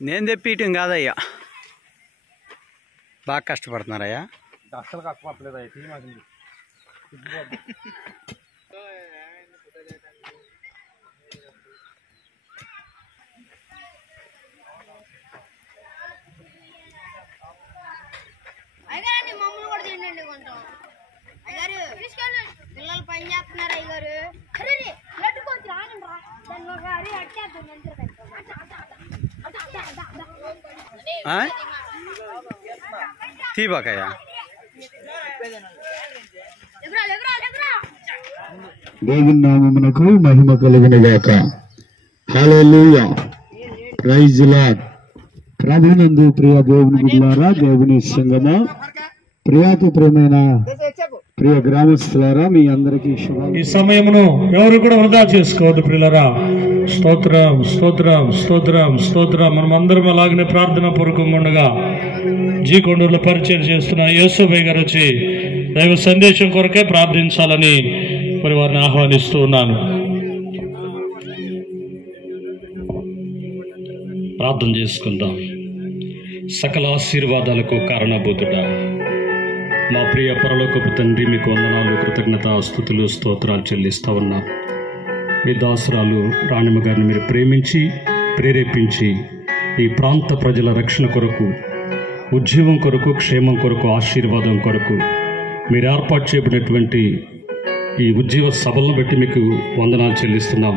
నేను తెప్పియటం కాదయ్యా, బాగా కష్టపడుతున్నారయ్యా. అసలు కష్టపడలేదు అయ్యారు మమ్మల్ని కూడా తిండి కొంచెం. అయ్యారు పిల్లలు పని చేస్తున్నారు. అయ్యారు తీబాకయ్యా. దేవుని నామమునకు మహిమ కలుగును గాక. హల్లెలూయా, ప్రైజ్ లార్డ్. ప్రభునందు ప్రియ దేవుని బిడ్డలారా, దేవుని సంగమా, ప్రియాతి ప్రియమైన ప్రియ గ్రామస్తులారా, మీ అందరికీ శుభాలు. ఈ సమయమును ఎవరు కూడా వృధా చేసుకోవద్దు ప్రియులారా. స్తోత్రం స్తోత్రం స్తోత్రం స్తోత్రం. మనం అందరం అలాగనే ప్రార్థన పూర్వకంగా ఉండగా జీకొండూరులో పరిచయం చేస్తున్న యేసుభయ్య గారు వచ్చి దైవ సందేశం కొరకే ప్రార్థించాలని మరి వారిని ఆహ్వానిస్తూ ఉన్నాను. ప్రార్థన చేసుకుందాం. సకల ఆశీర్వాదాలకు కారణభూతుడా మా ప్రియ పరలోకపు తండ్రి, మీకు వందనాలు, కృతజ్ఞత, స్తుతులు, స్తోత్రాలు చెల్లిస్తా ఉన్నాం. మీ దాసురాలు రాణిమ గారిని మీరు ప్రేమించి ప్రేరేపించి ఈ ప్రాంత ప్రజల రక్షణ కొరకు, ఉద్యోగం కొరకు, క్షేమం కొరకు, ఆశీర్వాదం కొరకు మీరు ఏర్పాటు చేయబడినటువంటి ఈ ఉద్యోగ సభలను బట్టి మీకు వందనాలు చెల్లిస్తున్నాం.